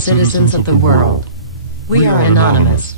citizens of the world. We are anonymous.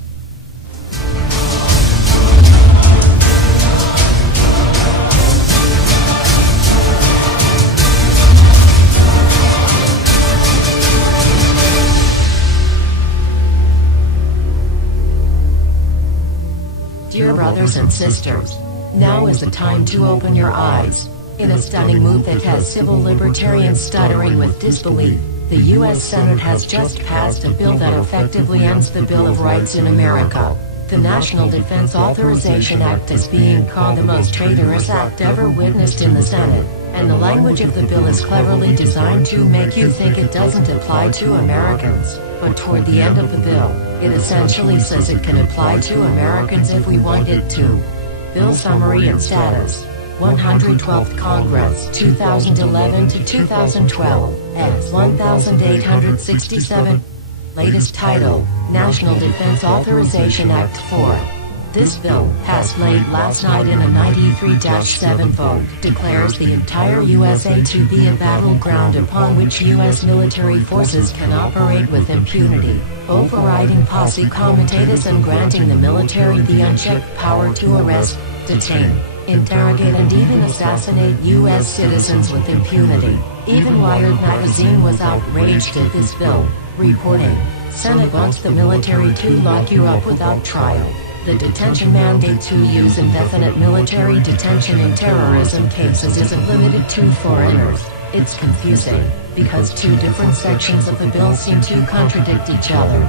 Dear brothers and sisters, now is the time to open your eyes. In a stunning move that has civil libertarians stuttering with disbelief, the U.S. Senate has just passed a bill that effectively ends the Bill of Rights in America. The National Defense Authorization Act is being called the most traitorous act ever witnessed in the Senate, and the language of the bill is cleverly designed to make you think it doesn't apply to Americans. But toward the end of the bill, it essentially says it can apply to Americans if we want it to. Bill summary and status. 112th Congress, 2011 to 2012, S. 1867. Latest title, National Defense Authorization Act 4. This bill, passed late last night in a 93-7 vote, declares the entire USA to be a battleground upon which U.S. military forces can operate with impunity, overriding posse comitatus and granting the military the unchecked power to arrest, detain, interrogate and even assassinate U.S. citizens with impunity. Even Wired magazine was outraged at this bill, reporting, Senate wants the military to lock you up without trial. The detention mandate to use indefinite military detention in terrorism cases isn't limited to foreigners. It's confusing, because two different sections of the bill seem to contradict each other.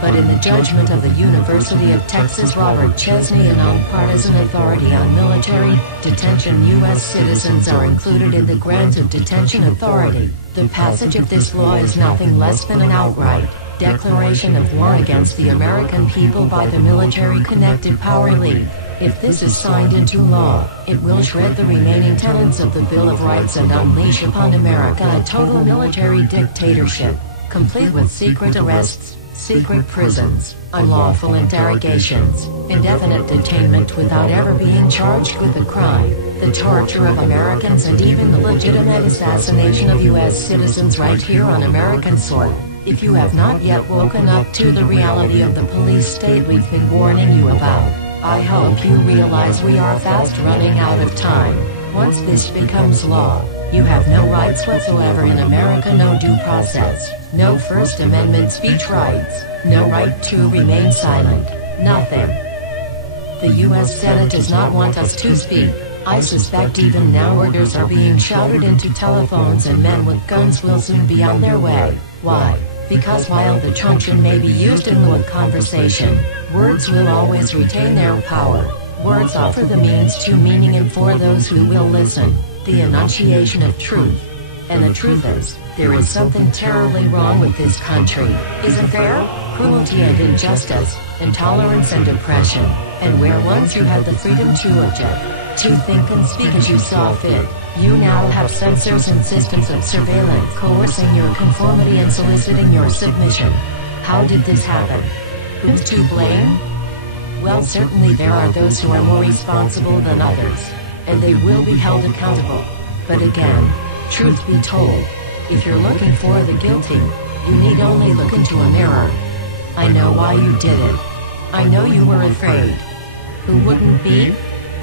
But in the judgment of the University of Texas Robert Chesney, a nonpartisan authority on military detention, U.S. citizens are included in the grant of detention authority. The passage of this law is nothing less than an outright declaration of war against the American people by the military-connected power elite. If this is signed into law, it will shred the remaining tenets of the Bill of Rights and unleash upon America a total military dictatorship, complete with secret arrests, secret prisons, unlawful interrogations, indefinite detainment without ever being charged with a crime, the torture of Americans and even the legitimate assassination of U.S. citizens right here on American soil. If you have not yet woken up to the reality of the police state we've been warning you about, I hope you realize we are fast running out of time. Once this becomes law, you have no rights whatsoever in America, no due process, no First Amendment speech rights, no right to remain silent, nothing. The U.S. Senate does not want us to speak. I suspect even now orders are being shouted into telephones and men with guns will soon be on their way. Why? Because while the truncheon may be used in lieu of conversation, words will always retain their power. Words offer the means to meaning, and for those who will listen, the enunciation of truth. And the truth is, there is something terribly wrong with this country, isn't there? Cruelty and injustice, intolerance and oppression, and where once you had the freedom to object, to think and speak as you saw fit, you now have censors and systems of surveillance coercing your conformity and soliciting your submission. How did this happen? Who's to blame? Well, certainly there are those who are more responsible than others, and they will be held accountable. But again, truth be told, if you're looking for the guilty, you need only look into a mirror. I know why you did it. I know you were afraid. Who wouldn't be?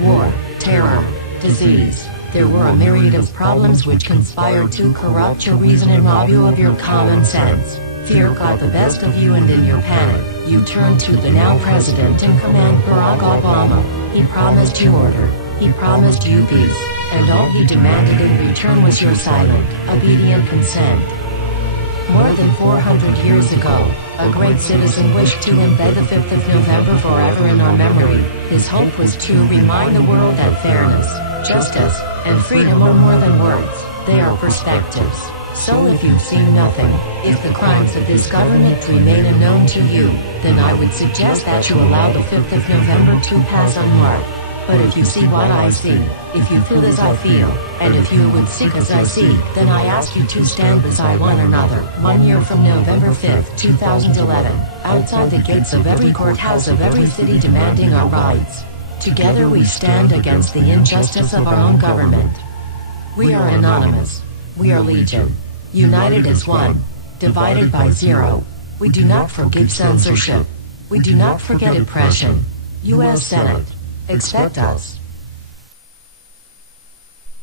War, terror, disease. There were a myriad of problems which conspired to corrupt your reason and rob you of your common sense. Fear got the best of you, and in your panic, you turned to the now president in command, Barack Obama. He promised you order. He promised you peace. And all he demanded in return was your silent, obedient consent. More than 400 years ago, a great citizen wished to embed the 5th of November forever in our memory. His hope was to remind the world that fairness, justice, and freedom are more than words, they are perspectives. So if you've seen nothing, if the crimes of this government remain unknown to you, then I would suggest that you allow the 5th of November to pass unmarked. But if you see what I see, if you feel as I feel, and if you would seek as I seek, then I ask you to stand beside one another, 1 year from November 5th, 2011, outside the gates of every courthouse of every city demanding our rights. Together we stand against the injustice of our own government. We are anonymous. We are legion. United as one. divided by 0. We do not forgive censorship. We do not forget oppression. U.S. Senate. Expect us.